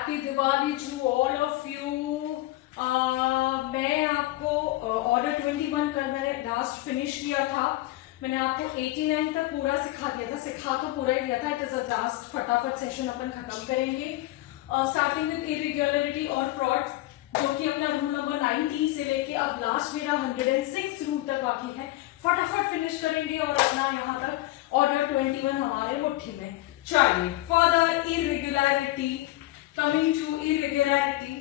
Happy Diwali to all of you. मैं आपको order 21 कल मैंने लास्ट फिनिश किया था। मैंने आपको 89 तक पूरा सिखा दिया था, सिखा तो पूरा ही दिया था। इट इज अ लास्ट फटाफट सेशन अपन खत्म करेंगे, स्टार्टिंग विद इरेगुलरिटी और फ्रॉड, जो कि अपना रूल नंबर 90 से लेके अब लास्ट मेरा 106 रूल तक बाकी है। फटाफट फिनिश करेंगे और अपना यहाँ तक ऑर्डर 21 हमारे मुट्ठी में। चलिए, further irregularity, coming to irregularity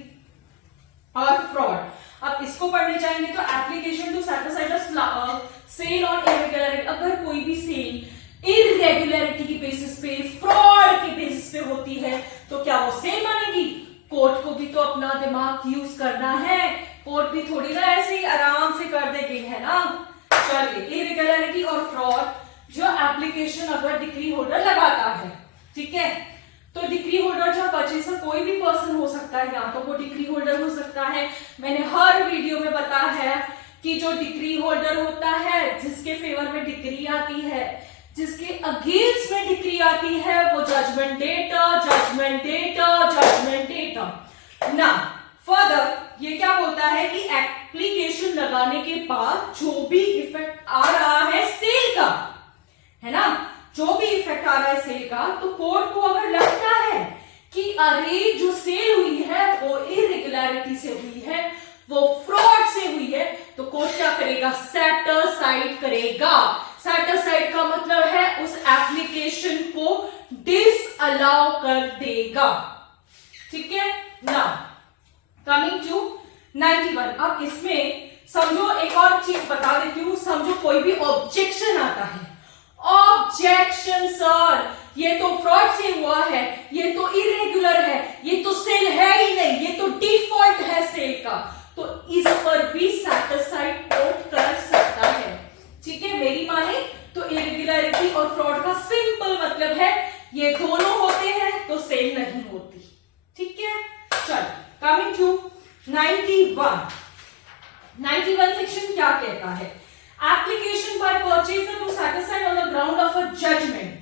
और फ्रॉड। अब इसको पढ़ने जाएंगे तो application to satisfy the sale और इरेगुलरिटी। अगर कोई भी सेल इरेगुलरिटी की बेसिस पे, फ्रॉड के बेसिस पे होती है तो क्या वो सेल मानेगी? कोर्ट को भी तो अपना दिमाग यूज करना है, कोर्ट भी थोड़ी ना ऐसे ही आराम से कर देगी, है ना। चलिए, इरेगुलरिटी और फ्रॉड, जो एप्लीकेशन अगर डिक्री होल्डर लगाता है, ठीक है, तो डिक्री होल्डर जो परचेसर कोई भी पर्सन हो सकता है, या तो वो डिक्री होल्डर हो सकता है। मैंने हर वीडियो में बताया है कि जो डिक्री होल्डर होता है, जिसके फेवर में डिक्री आती है, जिसके अगेंस्ट में डिक्री आती है, वो judgement debtor, judgement debtor, judgement debtor ना। फर्दर ये क्या बोलता है कि एप्लीकेशन लगाने के बाद जो भी इफेक्ट आ रहा है सेल का, है ना, जो भी इफेक्ट आ रहा है सेल का, तो कोर्ट को अगर लगता है कि अरे जो सेल हुई है वो इरेगुलरिटी से हुई है, वो फ्रॉड से हुई है, तो कोर्ट क्या करेगा? सेट असाइड करेगा। सेट असाइड का मतलब है उस एप्लीकेशन को डिसअलाउ कर देगा, ठीक है ना। Coming to 91। अब इसमें समझो एक और चीज बता देती हूं, समझो कोई भी ऑब्जेक्शन आता है, ऑब्जेक्शन सर ये तो फ्रॉड से हुआ है, ये तो इरेगुलर है, ये तो सेल है ही नहीं, ये तो डिफॉल्ट है सेल का, तो इस पर भी सैटिस्फाइड कोर्ट कर सकता है, ठीक है। मेरी माने तो इरेगुलरिटी और फ्रॉड का सिंपल मतलब है ये दोनों होते हैं तो सेल नहीं होती, ठीक है। चल, कमिंग टू 91। 91 सेक्शन क्या कहता है? Application by purchaser to satisfy on the ground of a judgement.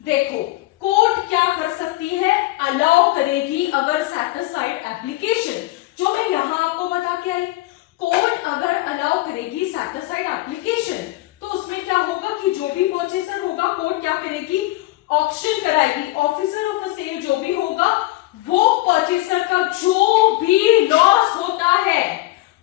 देखो, कोर्ट क्या कर सकती है? अलाउ करेगी अगर सैटिस्फाइड एप्लीकेशन, जो मैं यहां आपको बता के आई। कोर्ट अगर अलाउ करेगी सैटिस्फाइड एप्लीकेशन, तो उसमें क्या होगा कि जो भी परचेसर होगा, कोर्ट क्या करेगी? ऑक्शन कराएगी। ऑफिसर ऑफ द सेल जो भी होगा, वो परचेसर का जो भी लॉस होता है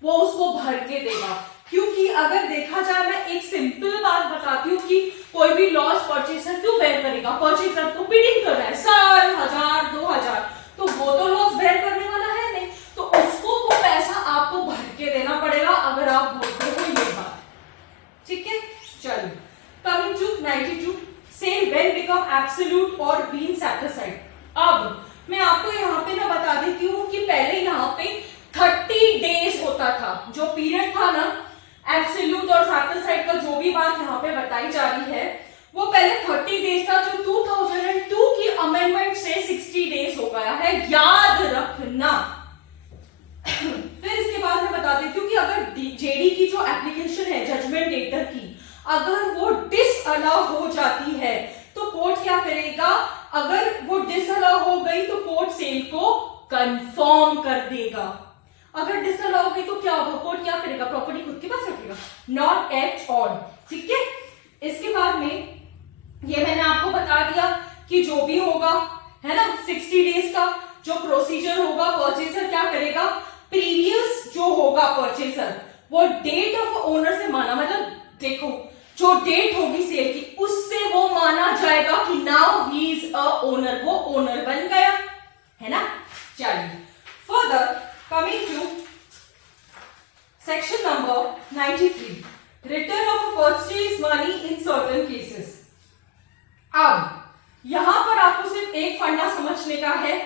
वो उसको भर के देगा। क्योंकि अगर देखा जाए, मैं एक सिंपल बात बताती हूँ कि कोई भी लॉस परचेसर क्यों बेयर करेगा? परचेसर तो बिडिंग कर रहा है, 1000, 2000, तो वो तो लॉस बेयर करने वाला है नहीं, तो उसको वो पैसा आपको भर के देना पड़ेगा अगर आप बोलते हो ये बात, ठीक है। चलिए, coming to 92। Sale when become absolute और बीइंग सैटिस्फाइड। अब मैं आपको यहाँ पे ना बता देती हूँ कि पहले यहाँ पे 30 डेज होता था, जो पीरियड था ना एब्सोल्यूट और सैटिस्फाइड का, जो भी बात यहाँ पे बताई जा रही है, वो पहले 30 डेज था, जो 2002 की अमेंडमेंट से 60 डेज हो गया है, याद रखना। फिर इसके बाद मैं बता देती हूँ कि अगर जेडी की जो एप्लीकेशन है जजमेंट डेटर की, अगर वो डिसअलाउ हो जाती है तो कोर्ट क्या करेगा? अगर वो डिसअलाउ हो गई तो कोर्ट सेल को कंफर्म कर देगा। अगर डिसअलाउ हो गई तो क्या होगा? कोर्ट क्या करेगा? प्रॉपर्टी खुद के पास रखेगा, नॉट एट ऑल, ठीक है। इसके बाद में ये मैंने आपको बता दिया कि जो भी होगा, है ना, 60 डेज का जो प्रोसीजर होगा, परचेसर क्या करेगा? प्रीवियस जो होगा परचेसर, वो डेट ऑफ ओनर से माना, मतलब देखो जो डेट होगी सेल की, उससे वो माना जाएगा कि now he is a owner, वो ओनर बन गया, है ना। चलिए, further coming to section number 93, return of purchase money in certain cases. अब यहां पर आपको सिर्फ एक फंडा समझने का है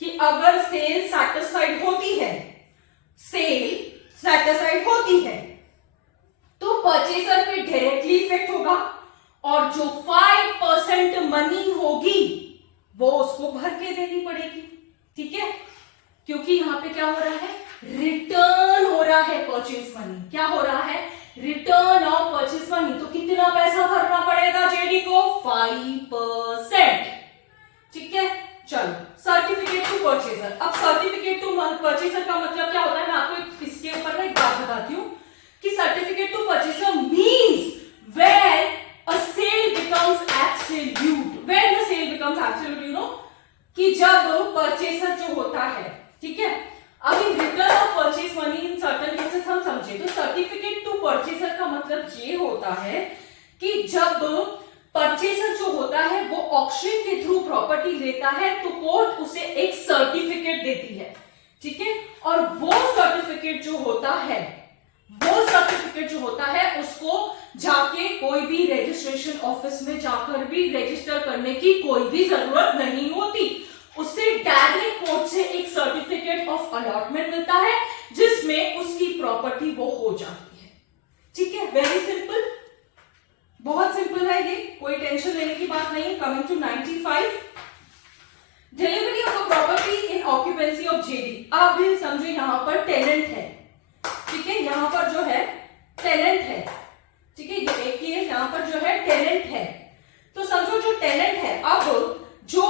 कि अगर सेल सैटिस्फाइड होती है, सेल सैटिस्फाइड होती है, तो परचेसर पे डायरेक्टली इफेक्ट होगा और जो 5% मनी होगी वो उसको भर के देनी पड़ेगी, ठीक है। क्योंकि यहां पे क्या हो रहा है? रिटर्न हो रहा है परचेज मनी। क्या हो रहा है? Return of purchase money. तो कितना पैसा भरना पड़ेगा जेडी को? 5%, ठीक है। चलो, सर्टिफिकेट टू परचेजर। अब परचेसर का मतलब क्या होता है, मैं आपको इसके ऊपर ना एक बात बताती हूँ कि certificate to purchaser means when a sale becomes absolute, when the sale becomes absolute, you know, कि जब परचेसर जो होता है, ठीक है, अभी return of purchase money in certain cases हम समझे, तो सर्टिफिकेट टू परचेसर का मतलब ये होता है कि जब परचेसर जो होता है वो ऑक्शन के थ्रू प्रॉपर्टी लेता है तो कोर्ट उसे एक सर्टिफिकेट देती है, ठीक है, और वो सर्टिफिकेट जो होता है उसको जाके कोई भी रजिस्ट्रेशन ऑफिस में जाकर भी रजिस्टर करने की कोई भी जरूरत नहीं होती, उससे डायरेक्ट कोर्ट से एक सर्टिफिकेट ऑफ अलॉटमेंट मिलता है जिसमें उसकी प्रॉपर्टी वो हो जाती है, ठीक है, वेरी सिंपल, बहुत सिंपल है ये, कोई टेंशन लेने की बात नहीं है। Coming to 95, delivery of a property in occupancy of JD. अब भी समझो यहां पर टेनेंट है, ठीक है, यहां पर जो है टेनेंट है, ठीक है, ये देखिए यहां पर जो है टेनेंट है, तो समझो जो टेनेंट है, अब जो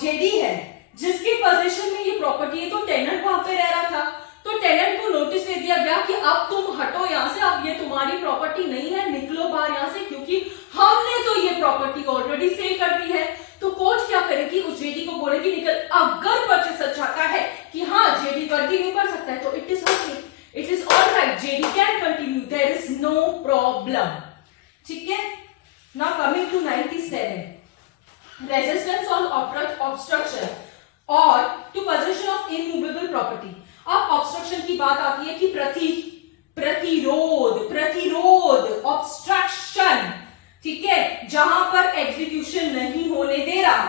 जेडी है जिसके पोजीशन में ये प्रॉपर्टी है, तो टेनेंट वहां पे रह रहा था, तो टेनेंट को नोटिस दे दिया गया कि अब तुम हटो यहां से, अब ये तुम्हारी प्रॉपर्टी नहीं है, निकलो बाहर यहां से, क्योंकि हमने तो ये प्रॉपर्टी ऑलरेडी सेल कर दी है। तो कोर्ट क्या करेगी, उस जेडी को बोलेगी निकल। अगर परचेसर चाहता है कि हाँ जेडी कंटिन्यू कर सकता है तो it is okay, it is alright, JD can continue, there is no problem, ठीक है। Now coming to 97, resistance on obstruction or to position of immovable property. अब ऑब्स्ट्रक्शन की बात आती है कि प्रतिरोध ऑब्स्ट्रक्शन, ठीक है, जहां पर एग्जीक्यूशन नहीं होने दे रहा,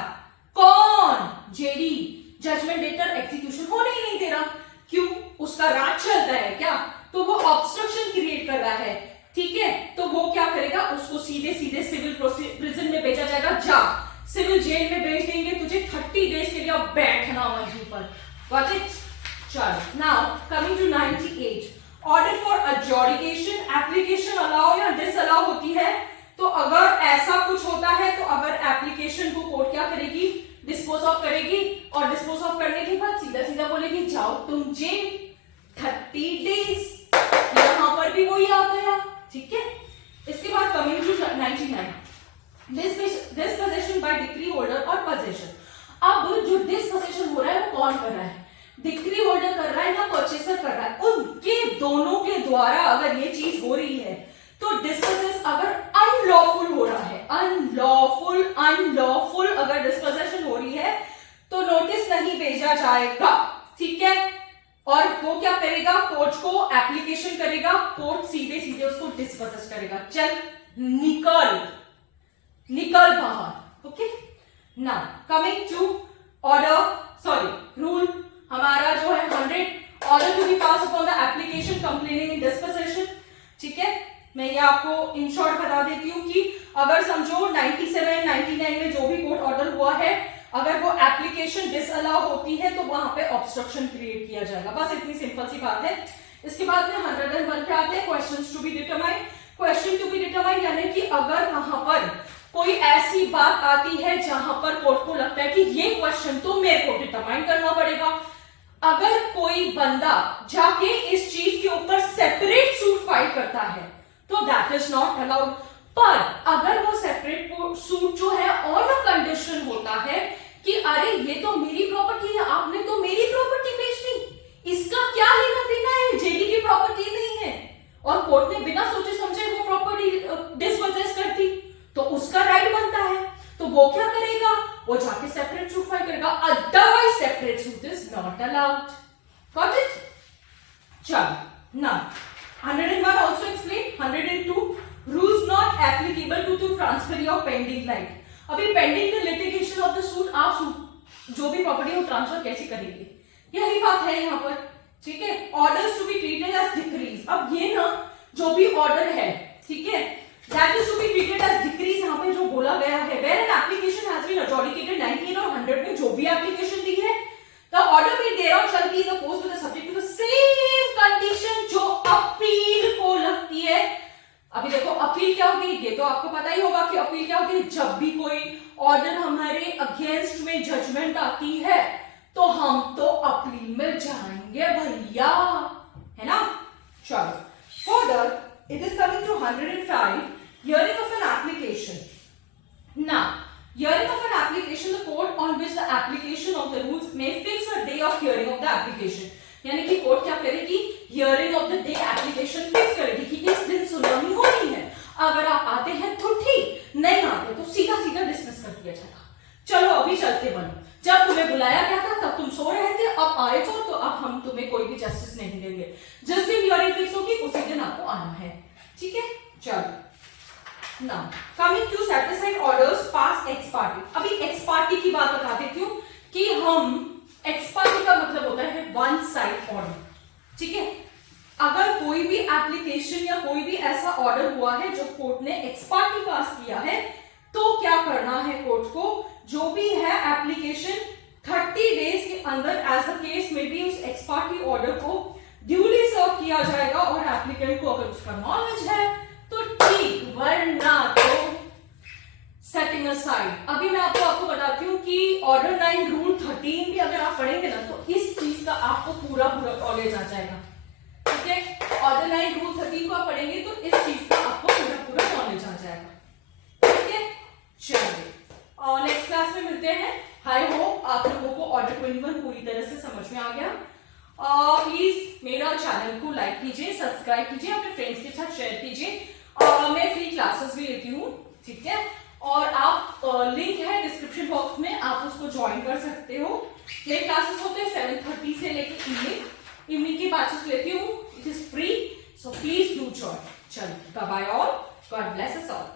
कौन, जेडी, जजमेंट देकर एग्जीक्यूशन होने ही नहीं दे रहा, क्यों, उसका राज चलता है क्या, तो वो ऑब्स्ट्रक्शन क्रिएट कर रहा है, ठीक है, तो वो क्या करेगा, उसको सीधे सीधे सिविल प्रिजन में भेजा जाएगा, जा सिविल जेल में भेज देंगे तुझे, 30 डेज के लिए अब बैठना वहीं पर, गॉट इट। चलो now coming to 98, order for adjudication, application allow या डिसअलाउ होती है, तो अगर ऐसा कुछ होता है तो अगर एप्लीकेशन को कोर्ट क्या करेगी, डिस्पोज ऑफ करेगी, और डिस्पोज ऑफ करने के बाद सीधा सीधा बोलेगी जाओ तुम जेल 30 डेज, यहां पर भी वही आ गया, ठीक है। इसके बाद coming to 99, dispossession by decree holder और पोजेशन। अब जो डिस्पोजेशन हो रहा है वो कौन कर रहा है, डिक्री होल्डर कर रहा है या परचेसर कर रहा है, उनके दोनों के द्वारा अगर ये चीज हो रही है तो डिस्पोजेस अगर अनलॉफुल हो रहा है, अनलॉफुल अगर डिस्पोजेशन हो रही है तो नोटिस नहीं भेजा जाएगा, ठीक है, और वो क्या करेगा, कोर्ट को एप्लीकेशन करेगा, कोर्ट सीधे सीधे उसको डिस्पोजेस करेगा, चल निकल बाहर, okay. Now coming to order, sorry rule हमारा जो है 100, order to be pass upon the application complaining in dispossession, ठीक है, मैं ये आपको इन शॉर्ट बता देती हूँ कि अगर समझो 97, 99 में जो भी कोर्ट ऑर्डर हुआ है, अगर वो एप्लीकेशन डिसअलाउ होती है तो वहां पे ऑब्स्ट्रक्शन क्रिएट किया जाएगा, बस इतनी सिंपल सी बात है। इसके बाद में 101 पे आते हैं questions to be determine. Question to be determine यानी कि अगर वहां पर कोई ऐसी बात आती है जहां पर कोर्ट को लगता है कि ये क्वेश्चन तो मेरे को डिटरमाइन करना पड़ेगा, अगर कोई बंदा जाके इस चीज के ऊपर सेपरेट सूट फाइल करता है तो दैट इज नॉट अलाउड, पर अगर वो सेपरेट सूट जो है ऑन अ कंडीशन होता है कि अरे ये तो मेरी प्रॉपर्टी है, आपने तो मेरी प्रॉपर्टी बेच दी, इसका क्या लेना देना है, जेडी की प्रॉपर्टी नहीं है, और कोर्ट ने बिना सोचे समझे वो प्रॉपर्टी डिस्पोजेस कर दी तो उसका राइट बनता है, तो वो क्या करेगा, वो जाके सेपरेट सूट फाइल करेगा, otherwise separate suit is not allowed, got it. चलो now 101 also explain, 102 rules not applicable to transfer of pending right। अभी pending the litigation of the suit, आप सूट जो भी प्रॉपर्टी है वो ट्रांसफर कैसे करेंगे, यही बात है यहाँ पर, ठीक है। Orders to be treated as decrees, अब ये ना जो भी ऑर्डर है, ठीक है, that is to be treated as decrees, यहाँ पे जो बोला गया है, where an application has been adjudicated 19 और 100 में जो भी एप्लीकेशन दी है, the order made thereon shall be the force with the subject to the same condition जो अपील को लगती है। अभी देखो अपील क्या होती है, ये तो आपको पता ही होगा कि अपील क्या होती है, जब भी कोई ऑर्डर हमारे अगेंस्ट में जजमेंट आती है तो हम तो अपील में जाएंगे भैया, है ना। चलो further it is coming to 105, hearing of an application. Now hearing of an application, the court on which the application of the rules may fix a day of hearing of the application। यानी कि court क्या करेगी, hearing of the day application fix करेगी कि इस दिन सुनवाई होनी है। अगर आप आते हैं तो ठीक, नहीं आते तो सीधा सीधा डिसमिस कर दिया जाएगा। चलो अभी चलते बनो, जब तुम्हें बुलाया गया था तब तुम सो रहे थे, अब आए हो तो अब हम तुम्हें कोई भी जस्टिस नहीं देंगे। जिस दिन हियरिंग फिक्स होगी उसी दिन आपको आना है, ठीक है। चलो Now, coming to set aside orders pass ex parte। अभी ex parte की बात बता देती हूँ कि हम ex parte का मतलब होता है वन साइड ऑर्डर, ठीक है। अगर कोई भी एप्लीकेशन या कोई भी ऐसा ऑर्डर हुआ है जो कोर्ट ने ex parte पास किया है, तो क्या करना है कोर्ट को, जो भी है एप्लीकेशन 30 डेज के अंदर एज द केस में भी उस ex parte ऑर्डर को ड्यूली सर्व किया जाएगा, और एप्लीकेंट को अगर उसका नॉलेज है तो ठीक, वरना तो सेटिंग असाइड। अभी मैं आपको बताती हूँ कि ऑर्डर 9 रूल 13 भी अगर आप पढ़ेंगे ना तो इस चीज का आपको पूरा नॉलेज आ जाएगा, ठीक है। ऑर्डर 9 रूल 13 को आप पढ़ेंगे तो इस चीज का आपको पूरा नॉलेज आ जाएगा, ठीक है। चलिए और नेक्स्ट क्लास में मिलते हैं। आई होप आप लोगों को ऑर्डर 21 पूरी तरह से समझ में आ गया। प्लीज मेरा चैनल को लाइक कीजिए, सब्सक्राइब कीजिए, अपने फ्रेंड्स के साथ शेयर कीजिए। मैं फ्री क्लासेस भी लेती हूँ, ठीक है। और आप लिंक है डिस्क्रिप्शन बॉक्स में, आप उसको ज्वाइन कर सकते हो। मेरे क्लासेस होते हैं 7:30 से लेकर इवनिंग की बैचेस लेती हूँ, it is free, so please do join. चलो bye bye all, God bless us all.